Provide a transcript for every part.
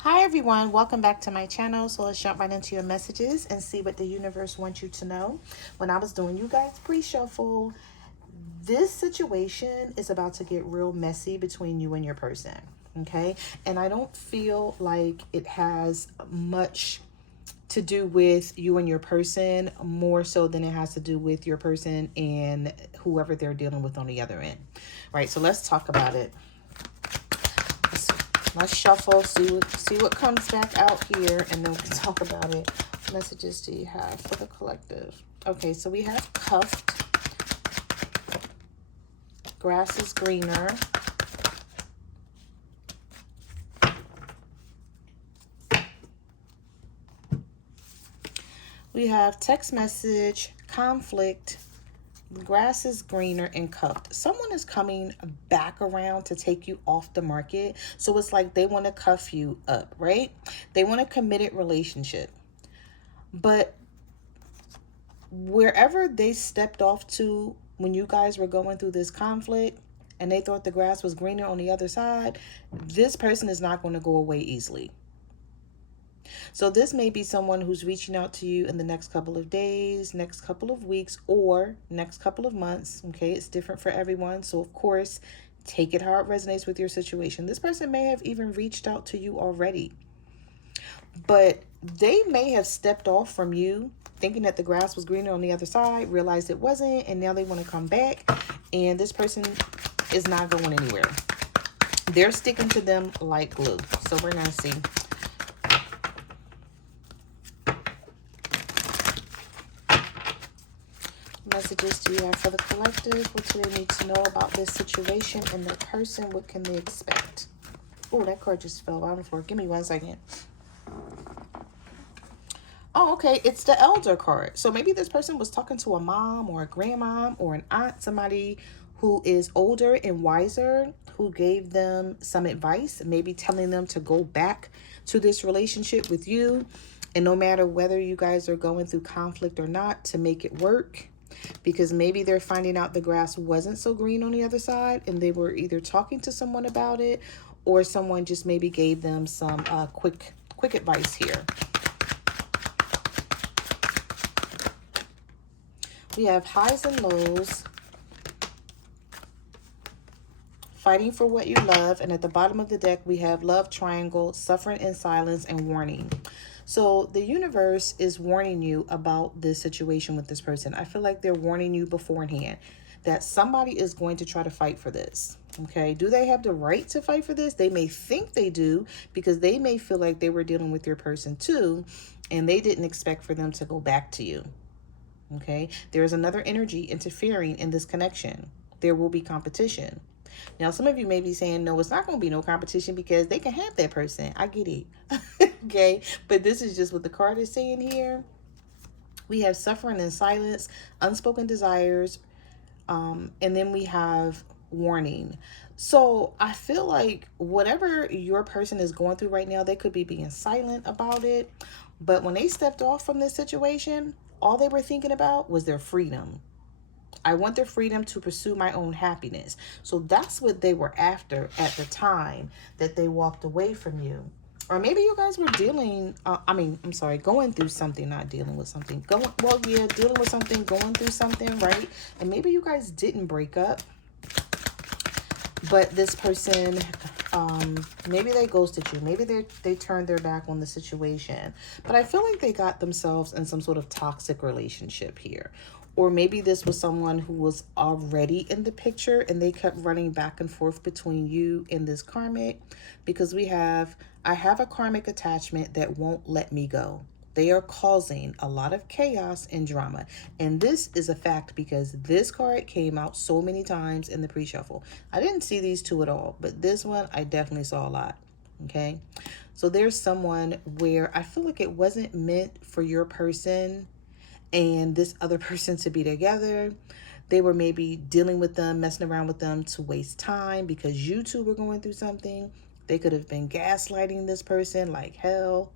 Hi everyone, welcome back to my channel. So let's jump right into your messages and see what the universe wants you to know. When I was doing you guys pre-shuffle, this situation is about to get real messy between you and your person. Okay, and I don't feel like it has much to do with you and your person, more so than it has to do with your person and whoever they're dealing with on the other end. Right, so let's talk about it. Let's shuffle, see what comes back out here, and then we can talk about it. What messages do you have for the collective? Okay, so we have cuffed, grass is greener, we have text message, conflict, grass is greener, and cuffed. Someone is coming back around to take you off the market. So it's like they want to cuff you up, right? They want a committed relationship. But wherever they stepped off to when you guys were going through this conflict and they thought the grass was greener on the other side, this person is not going to go away easily. So this may be someone who's reaching out to you in the next couple of days, next couple of weeks, or next couple of months. Okay, it's different for everyone. So of course, take it how it resonates with your situation. This person may have even reached out to you already, but they may have stepped off from you thinking that the grass was greener on the other side, realized it wasn't, and now they want to come back, and this person is not going anywhere. They're sticking to them like glue. So we're going to see. Messages do you have for the collective? What do they need to know about this situation and the person? What can they expect? Oh, that card just fell on the floor. Give me 1 second. Oh, okay. It's the elder card. So maybe this person was talking to a mom or a grandmom or an aunt, somebody who is older and wiser, who gave them some advice, maybe telling them to go back to this relationship with you. And no matter whether you guys are going through conflict or not, to make it work. Because maybe they're finding out the grass wasn't so green on the other side and they were either talking to someone about it or someone just maybe gave them some quick advice here. We have highs and lows, fighting for what you love, and at the bottom of the deck we have love triangle, suffering in silence, and warning. So the universe is warning you about this situation with this person. I feel like they're warning you beforehand that somebody is going to try to fight for this. Okay, do they have the right to fight for this? They may think they do because they may feel like they were dealing with your person too, and they didn't expect for them to go back to you. Okay, there's another energy interfering in this connection. There will be competition. Now, some of you may be saying, no, it's not going to be no competition because they can have that person. I get it. Okay, but this is just what the card is saying here. We have suffering in silence, unspoken desires, and then we have warning. So I feel like whatever your person is going through right now, they could be being silent about it. But when they stepped off from this situation, all they were thinking about was their freedom. I want their freedom to pursue my own happiness. So that's what they were after at the time that they walked away from you. Or maybe you guys were dealing, going through something, not dealing with something. Dealing with something, going through something, right? And maybe you guys didn't break up, but this person, maybe they ghosted you. Maybe they turned their back on the situation. But I feel like they got themselves in some sort of toxic relationship here. Or maybe this was someone who was already in the picture and they kept running back and forth between you and this karmic. Because I have a karmic attachment that won't let me go. They are causing a lot of chaos and drama. And this is a fact because this card came out so many times in the pre-shuffle. I didn't see these two at all, but this one I definitely saw a lot. Okay. So there's someone where I feel like it wasn't meant for your person and this other person to be together. They were maybe dealing with them, messing around with them to waste time because you two were going through something. They could have been gaslighting this person like hell.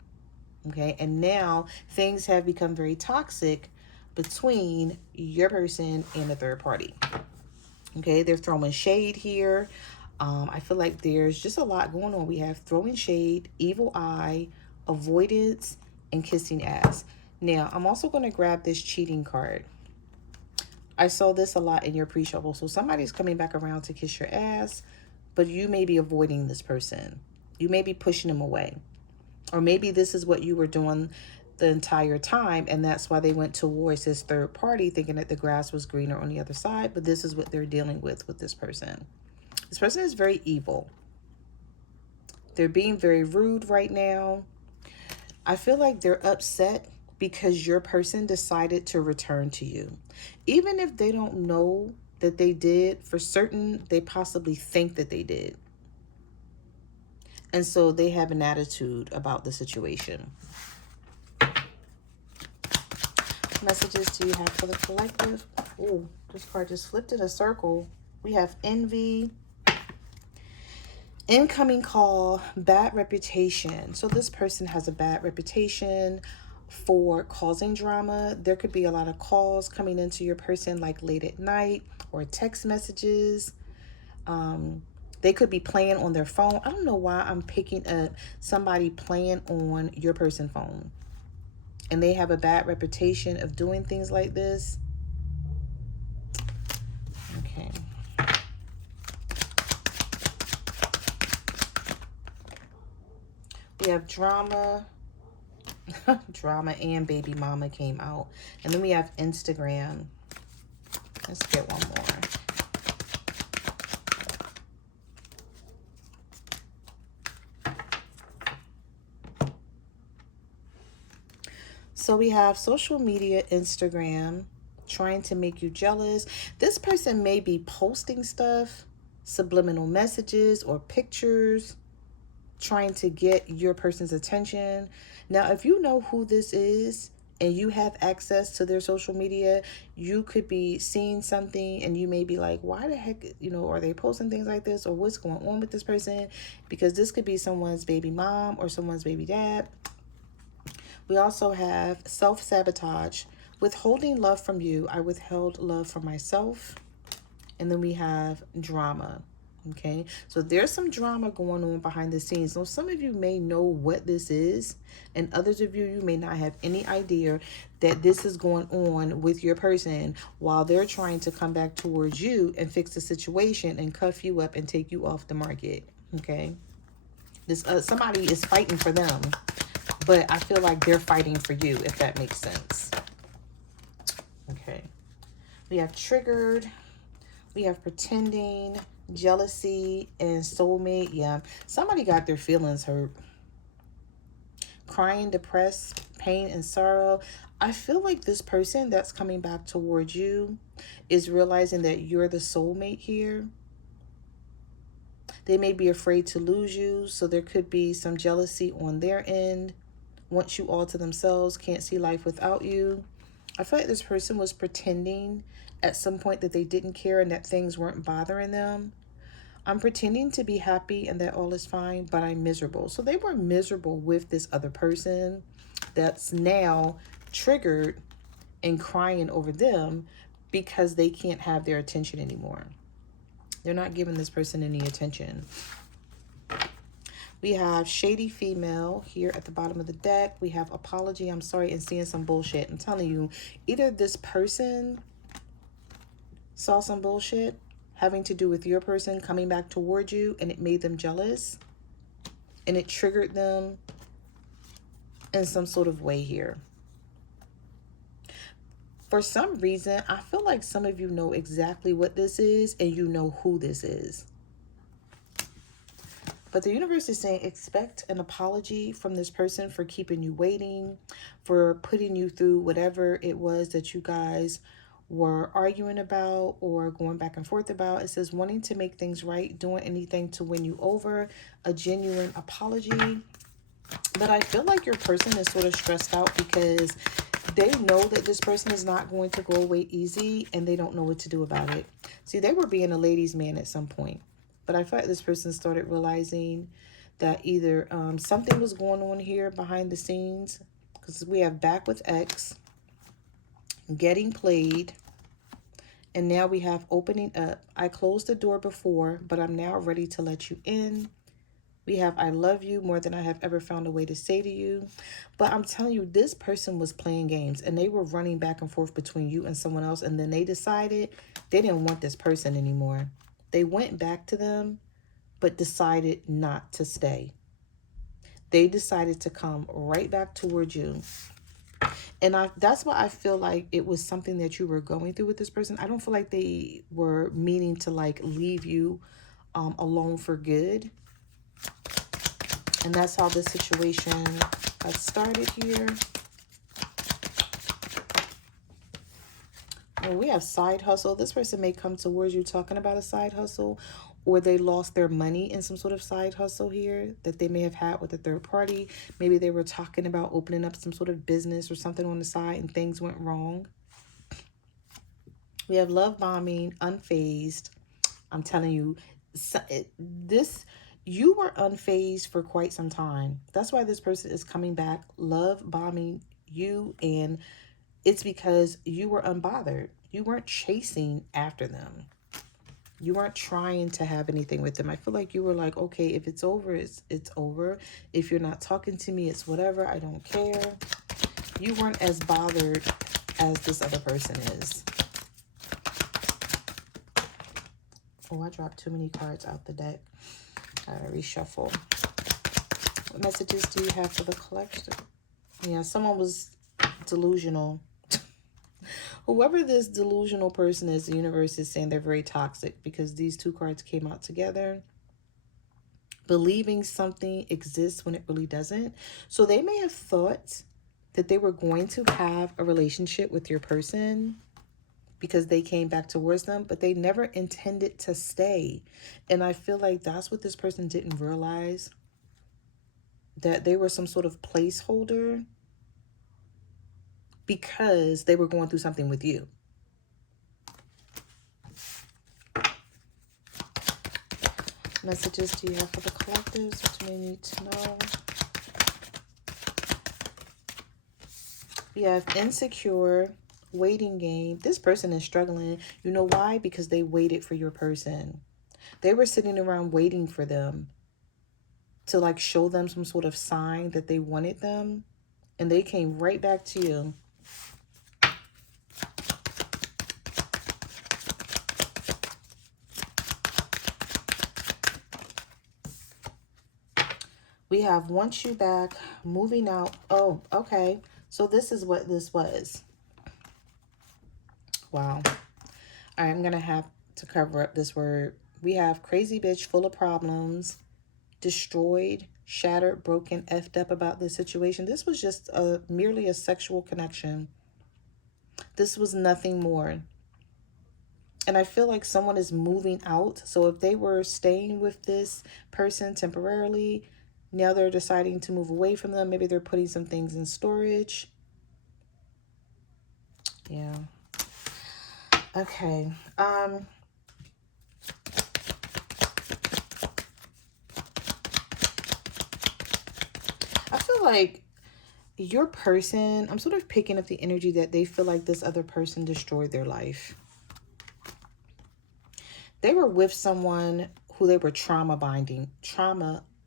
Okay, and now things have become very toxic between your person and the third party. Okay, they're throwing shade here. I feel like there's just a lot going on. We have throwing shade, evil eye, avoidance, and kissing ass. Now, I'm also going to grab this cheating card. I saw this a lot in your pre-shuffle. So somebody's coming back around to kiss your ass, but you may be avoiding this person. You may be pushing them away. Or maybe this is what you were doing the entire time, and that's why they went towards this third party thinking that the grass was greener on the other side. But this is what they're dealing with this person. This person is very evil. They're being very rude right now. I feel like they're upset because your person decided to return to you. Even if they don't know that they did, for certain, they possibly think that they did. And so they have an attitude about the situation. Messages do you have for the collective? Oh, this card just flipped in a circle. We have envy, incoming call, bad reputation. So this person has a bad reputation for causing drama. There could be a lot of calls coming into your person like late at night or text messages. They could be playing on their phone. I don't know why I'm picking up somebody playing on your person's phone. And they have a bad reputation of doing things like this. Okay. We have drama. Drama and baby mama came out. And then we have Instagram. Let's get one more. So we have social media, Instagram, trying to make you jealous. This person may be posting stuff, subliminal messages or pictures, trying to get your person's attention. Now, if you know who this is and you have access to their social media, you could be seeing something and you may be like, why the heck, are they posting things like this, or what's going on with this person? Because this could be someone's baby mom or someone's baby dad. We also have self-sabotage, withholding love from you. I withheld love from myself. And then we have drama. Okay, so there's some drama going on behind the scenes. So some of you may know what this is, and others of you may not have any idea that this is going on with your person while they're trying to come back towards you and fix the situation and cuff you up and take you off the market. Okay, this somebody is fighting for them, but I feel like they're fighting for you, if that makes sense. Okay, we have triggered, we have pretending, jealousy, and soulmate. Yeah, somebody got their feelings hurt. Crying, depressed, pain, and sorrow. I feel like this person that's coming back towards you is realizing that you're the soulmate here. They may be afraid to lose you, so there could be some jealousy on their end. Want you all to themselves, can't see life without you. I feel like this person was pretending at some point that they didn't care and that things weren't bothering them. I'm pretending to be happy and that all is fine, but I'm miserable. So they were miserable with this other person that's now triggered and crying over them because they can't have their attention anymore. They're not giving this person any attention. We have shady female here at the bottom of the deck. We have apology, I'm sorry, and seeing some bullshit. I'm telling you, either this person saw some bullshit having to do with your person coming back towards you and it made them jealous and it triggered them in some sort of way here. For some reason, I feel like some of you know exactly what this is and you know who this is. But the universe is saying expect an apology from this person for keeping you waiting, for putting you through whatever it was that you guys were arguing about or going back and forth about. It says wanting to make things right, doing anything to win you over, a genuine apology. But I feel like your person is sort of stressed out because they know that this person is not going to go away easy and they don't know what to do about it. See, they were being a ladies' man at some point. But I feel like this person started realizing that either something was going on here behind the scenes, because we have back with X, getting played, And now we have opening up. I closed the door before, but I'm now ready to let you in. We have I love you more than I have ever found a way to say to you. But I'm telling you, this person was playing games and they were running back and forth between you and someone else. And then they decided they didn't want this person anymore. They went back to them, but decided not to stay. They decided to come right back towards you. And that's why I feel like it was something that you were going through with this person. I don't feel like they were meaning to like leave you alone for good. And that's how this situation got started here. Well, we have side hustle. This person may come towards you talking about a side hustle, or they lost their money in some sort of side hustle here that they may have had with a third party. Maybe they were talking about opening up some sort of business or something on the side and things went wrong. We have love bombing, unfazed. I'm telling you, you were unfazed for quite some time. That's why this person is coming back, love bombing you, and it's because you were unbothered. You weren't chasing after them. You weren't trying to have anything with them. I feel like you were like, okay, if it's over, it's over. If you're not talking to me, it's whatever. I don't care. You weren't as bothered as this other person is. Oh, I dropped too many cards out the deck. Reshuffle. What messages do you have for the collection? Yeah, someone was delusional. Whoever this delusional person is, the universe is saying they're very toxic because these two cards came out together. Believing something exists when it really doesn't. So they may have thought that they were going to have a relationship with your person because they came back towards them, but they never intended to stay. And I feel like that's what this person didn't realize, that they were some sort of placeholder because they were going through something with you. Messages do you have for the collectives? What do they need to know? We have insecure, waiting game. This person is struggling. You know why? Because they waited for your person. They were sitting around waiting for them to like show them some sort of sign that they wanted them. And they came right back to you. We have want you back, moving out. Oh, okay. So this is what this was. Wow. All right, I'm going to have to cover up this word. We have crazy bitch, full of problems, destroyed, shattered, broken, effed up about this situation. This was just merely a sexual connection. This was nothing more. And I feel like someone is moving out. So if they were staying with this person temporarily, now they're deciding to move away from them. Maybe they're putting some things in storage. Yeah. Okay. I feel like your person, I'm sort of picking up the energy that they feel like this other person destroyed their life. They were with someone who they were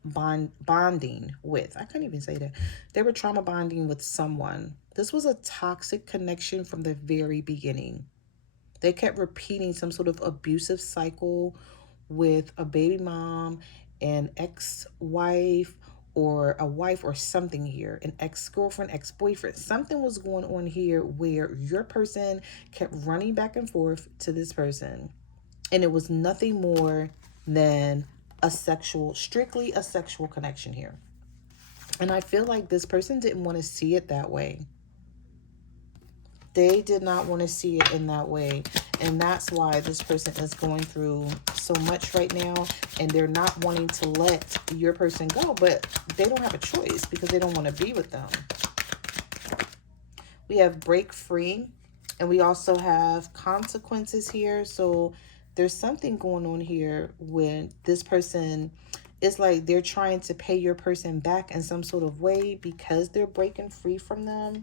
bonding with. I couldn't even say that. They were trauma bonding with someone. This was a toxic connection from the very beginning. They kept repeating some sort of abusive cycle with a baby mom, an ex-wife, or a wife or something here, an ex-girlfriend, ex-boyfriend. Something was going on here where your person kept running back and forth to this person. And it was nothing more than strictly a sexual connection here. And I feel like this person didn't want to see it that way. They did not want to see it in that way. And that's why this person is going through so much right now. And they're not wanting to let your person go. But they don't have a choice because they don't want to be with them. We have break free. And we also have consequences here. So there's something going on here when this person is like they're trying to pay your person back in some sort of way because they're breaking free from them.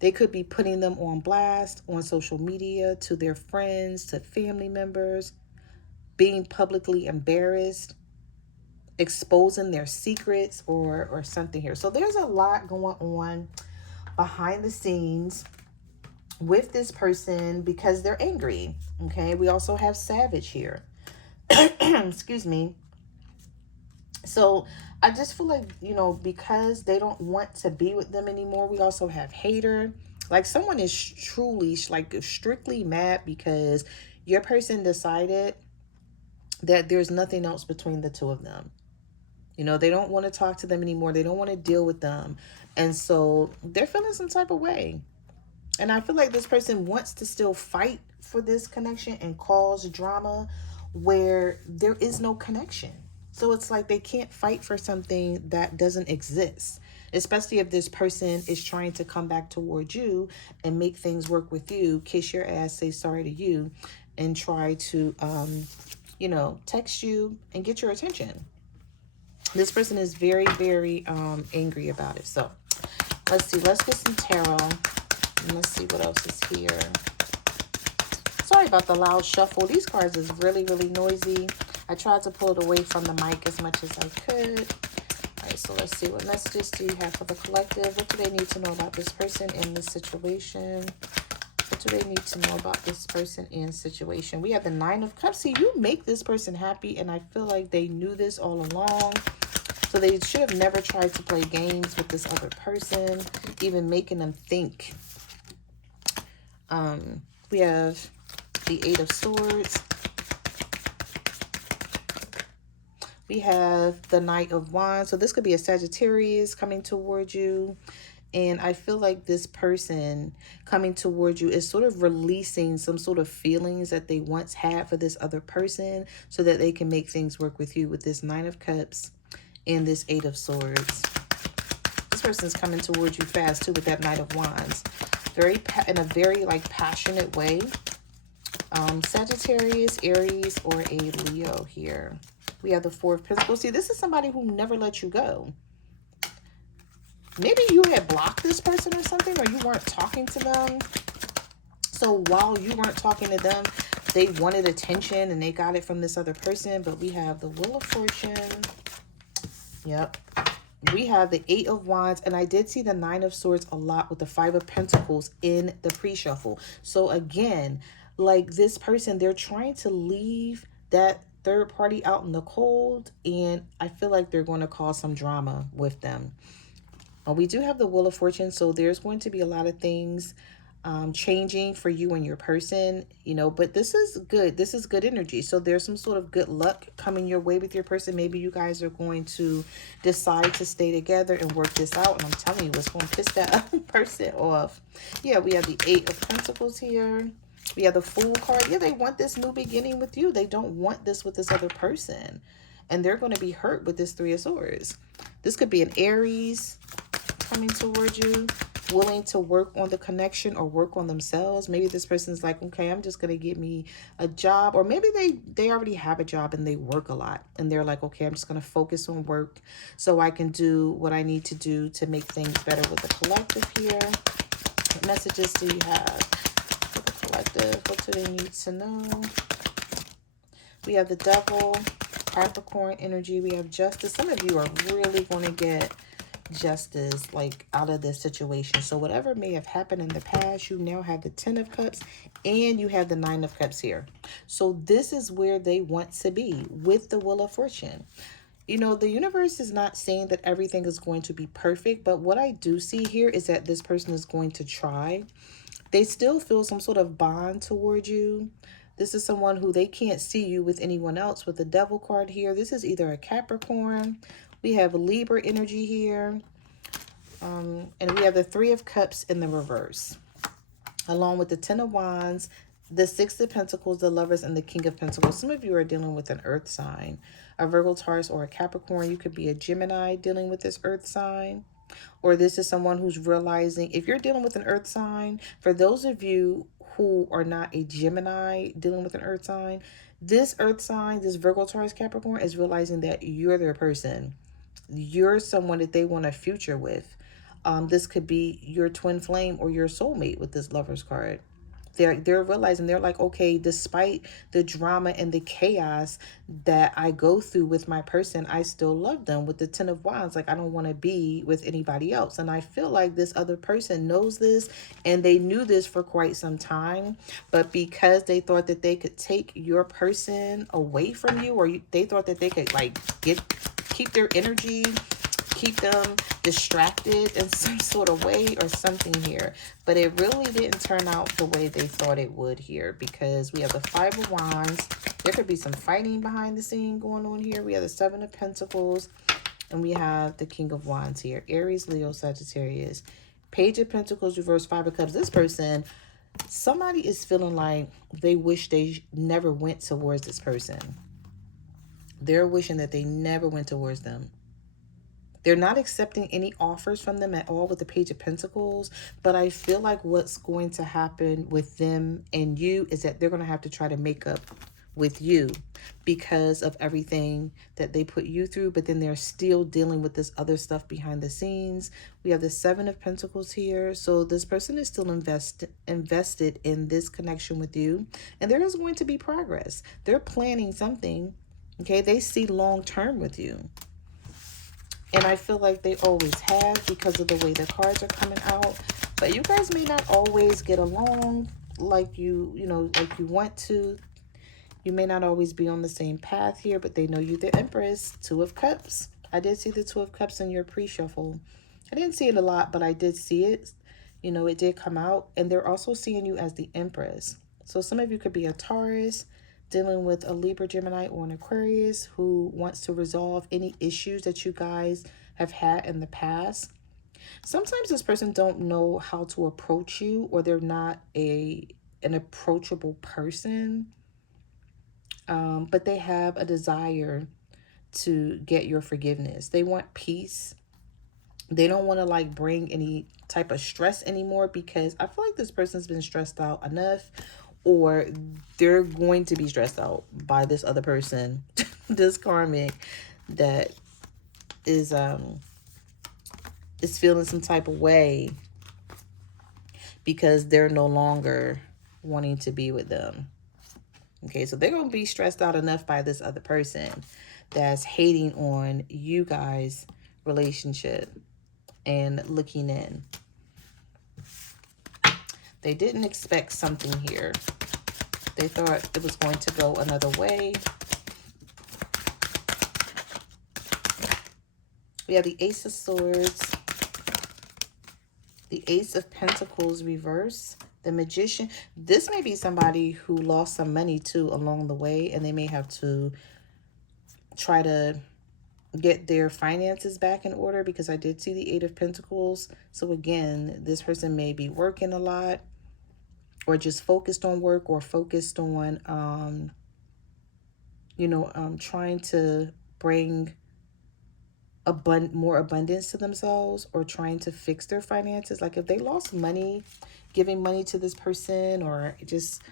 They could be putting them on blast on social media to their friends, to family members, being publicly embarrassed, exposing their secrets or something here. So there's a lot going on behind the scenes with this person because they're angry. Okay, we also have Savage here. Excuse me. So I just feel like, because they don't want to be with them anymore, we also have Hater. Like someone is truly like strictly mad because your person decided that there's nothing else between the two of them. They don't want to talk to them anymore. They don't want to deal with them. And so they're feeling some type of way. And I feel like this person wants to still fight for this connection and cause drama where there is no connection. So it's like they can't fight for something that doesn't exist, especially if this person is trying to come back towards you and make things work with you, kiss your ass, say sorry to you, and try to, text you and get your attention. This person is very, very angry about it. So let's see. Let's get some tarot. And let's see what else is here. Sorry about the loud shuffle. These cards is really, really noisy. I tried to pull it away from the mic as much as I could. All right, so let's see. What messages do you have for the collective? What do they need to know about this person in this situation? What do they need to know about this person and situation? We have the Nine of Cups. See, you make this person happy, and I feel like they knew this all along. So they should have never tried to play games with this other person, even making them think. We have the Eight of Swords. We have the Knight of Wands. So this could be a Sagittarius coming towards you. And I feel like this person coming towards you is sort of releasing some sort of feelings that they once had for this other person so that they can make things work with you with this Nine of Cups and this Eight of Swords. This person's coming towards you fast too with that Knight of Wands. In a very like passionate way. Sagittarius, Aries, or a Leo here. We have the Four of Pentacles. See, this is somebody who never let you go. Maybe you had blocked this person or something, or you weren't talking to them. So while you weren't talking to them, they wanted attention and they got it from this other person. But we have the Wheel of Fortune. Yep. We have the Eight of Wands, and I did see the Nine of Swords a lot with the Five of Pentacles in the pre-shuffle. So again, like this person, they're trying to leave that third party out in the cold, and I feel like they're going to cause some drama with them. We do have the Wheel of Fortune, so there's going to be a lot of things changing for you and your person, but this is good. This is good energy. So there's some sort of good luck coming your way with your person. Maybe you guys are going to decide to stay together and work this out. And I'm telling you, it's going to piss that other person off. Yeah, we have the Eight of Pentacles here. We have the Fool card. Yeah, they want this new beginning with you. They don't want this with this other person. And they're going to be hurt with this Three of Swords. This could be an Aries coming towards you, willing to work on the connection or work on themselves. Maybe this person's like, okay, I'm just going to get me a job. Or maybe they already have a job and they work a lot. And they're like, okay, I'm just going to focus on work so I can do what I need to do to make things better with the collective here. What messages do you have for the collective? What do they need to know? We have the Devil, Capricorn energy. We have Justice. Some of you are really going to get justice like out of this situation. So whatever may have happened in the past, you now have the Ten of Cups and you have the Nine of Cups here. So this is where they want to be with the Wheel of Fortune. The universe is not saying that everything is going to be perfect, but what I do see here is that this person is going to try. They still feel some sort of bond towards you. This is someone who they can't see you with anyone else. With the Devil card here, this is either a Capricorn. We have Libra energy here. And we have the Three of Cups in the reverse. Along with the Ten of Wands, the Six of Pentacles, the Lovers, and the King of Pentacles. Some of you are dealing with an earth sign. A Virgo, Taurus, or a Capricorn. You could be a Gemini dealing with this earth sign. Or this is someone who's realizing, if you're dealing with an earth sign, for those of you who are not a Gemini dealing with an earth sign, this earth sign, this Virgo, Taurus, Capricorn is realizing that you're their person. You're someone that they want a future with. This could be your twin flame or your soulmate with this Lovers card. They're realizing, they're like, okay, despite the drama and the chaos that I go through with my person, I still love them. With the Ten of Wands, like, I don't want to be with anybody else. And I feel like this other person knows this, and they knew this for quite some time, but because they thought that they could take your person away from you, or they thought that they could like keep their energy, keep them distracted in some sort of way or something here. But it really didn't turn out the way they thought it would here, because we have the Five of Wands. There could be some fighting behind the scene going on here. We have the Seven of Pentacles, and we have the King of Wands here. Aries, Leo, Sagittarius. Page of Pentacles, reverse, Five of Cups. This person, somebody is feeling like they wish they never went towards this person. They're wishing that they never went towards them. They're not accepting any offers from them at all with the Page of Pentacles. But I feel like what's going to happen with them and you is that they're going to have to try to make up with you because of everything that they put you through. But then they're still dealing with this other stuff behind the scenes. We have the Seven of Pentacles here. So this person is still invested in this connection with you. And there is going to be progress. They're planning something. Okay, they see long term with you. And I feel like they always have because of the way the cards are coming out. But you guys may not always get along like you want to. You may not always be on the same path here, but they know you, the Empress. Two of Cups. I did see the Two of Cups in your pre-shuffle. I didn't see it a lot, but I did see it. You know, it did come out. And they're also seeing you as the Empress. So some of you could be a Taurus, dealing with a Libra, Gemini, or an Aquarius who wants to resolve any issues that you guys have had in the past. Sometimes this person don't know how to approach you, or they're not an approachable person, but they have a desire to get your forgiveness. They want peace. They don't want to like bring any type of stress anymore, because I feel like this person's been stressed out enough, or they're going to be stressed out by this other person, this karmic, that is feeling some type of way because they're no longer wanting to be with them. Okay, so they're going to be stressed out enough by this other person that's hating on you guys' relationship and looking in. They didn't expect something here. They thought it was going to go another way. We have the Ace of Swords, the Ace of Pentacles reverse, the Magician. This may be somebody who lost some money too along the way, and they may have to try to get their finances back in order, because I did see the Eight of Pentacles. So again, this person may be working a lot, or just focused on work, or focused on, trying to bring more abundance to themselves, or trying to fix their finances. Like if they lost money, giving money to this person, or just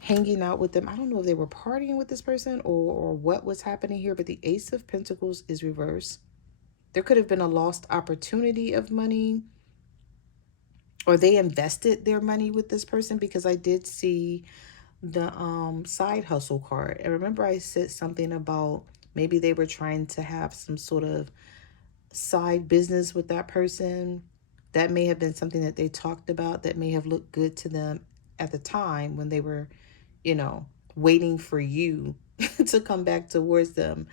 hanging out with them. I don't know if they were partying with this person or what was happening here, but the Ace of Pentacles is reversed. There could have been a lost opportunity of money, or they invested their money with this person, because I did see the side hustle card. And remember I said something about maybe they were trying to have some sort of side business with that person. That may have been something that they talked about that may have looked good to them at the time when they were, waiting for you to come back towards them,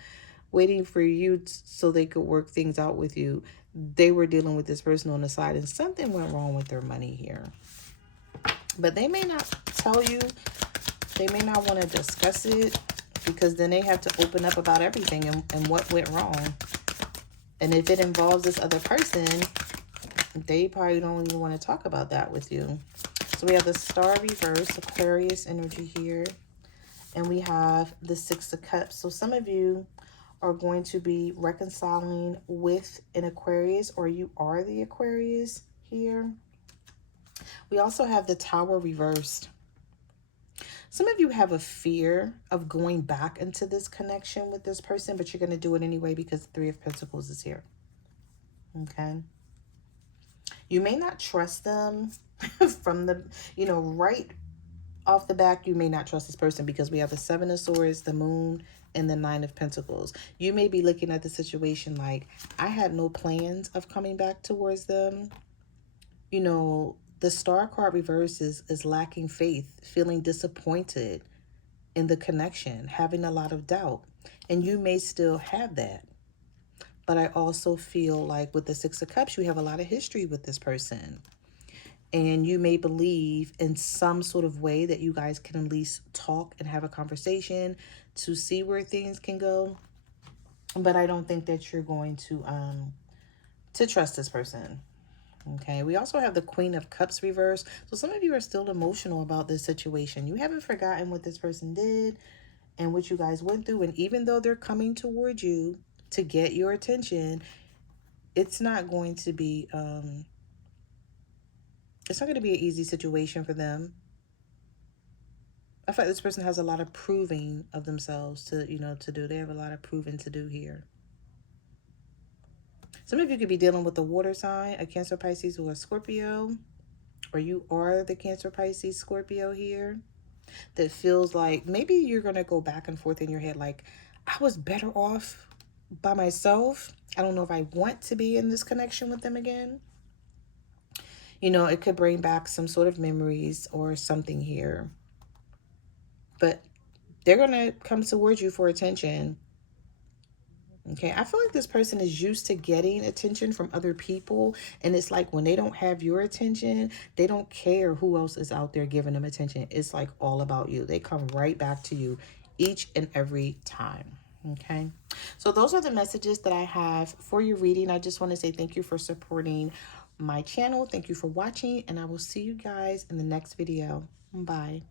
waiting for you so they could work things out with you. They were dealing with this person on the side, and something went wrong with their money here. But they may not tell you. They may not want to discuss it, because then they have to open up about everything and what went wrong. And if it involves this other person, they probably don't even want to talk about that with you. So we have the Star reverse, Aquarius energy here. And we have the Six of Cups. So some of you are going to be reconciling with an Aquarius, or you are the Aquarius here. We also have the Tower reversed. Some of you have a fear of going back into this connection with this person, but you're going to do it anyway because the Three of Pentacles is here. Okay. You may not trust them from the, right off the back. You may not trust this person because we have the Seven of Swords, the Moon, and the Nine of Pentacles. You may be looking at the situation like, I had no plans of coming back towards them. The Star card reverse is lacking faith, feeling disappointed in the connection, having a lot of doubt. And you may still have that. But I also feel like with the Six of Cups, you have a lot of history with this person. And you may believe in some sort of way that you guys can at least talk and have a conversation to see where things can go. But I don't think that you're going to trust this person. Okay, we also have the Queen of Cups reverse. So some of you are still emotional about this situation. You haven't forgotten what this person did and what you guys went through. And even though they're coming towards you to get your attention, it's not going to be an easy situation for them. I feel like this person has a lot of proving of themselves to do. They have a lot of proving to do here. Some of you could be dealing with a water sign, a Cancer, Pisces, or a Scorpio. Or you are the Cancer, Pisces, Scorpio here. That feels like maybe you're going to go back and forth in your head like, I was better off by myself. I don't know if I want to be in this connection with them again. It could bring back some sort of memories or something here. But they're going to come towards you for attention. Okay, I feel like this person is used to getting attention from other people. And it's like when they don't have your attention, they don't care who else is out there giving them attention. It's like all about you. They come right back to you each and every time. Okay, so those are the messages that I have for your reading. I just want to say thank you for supporting my channel. Thank you for watching, and I will see you guys in the next video. Bye.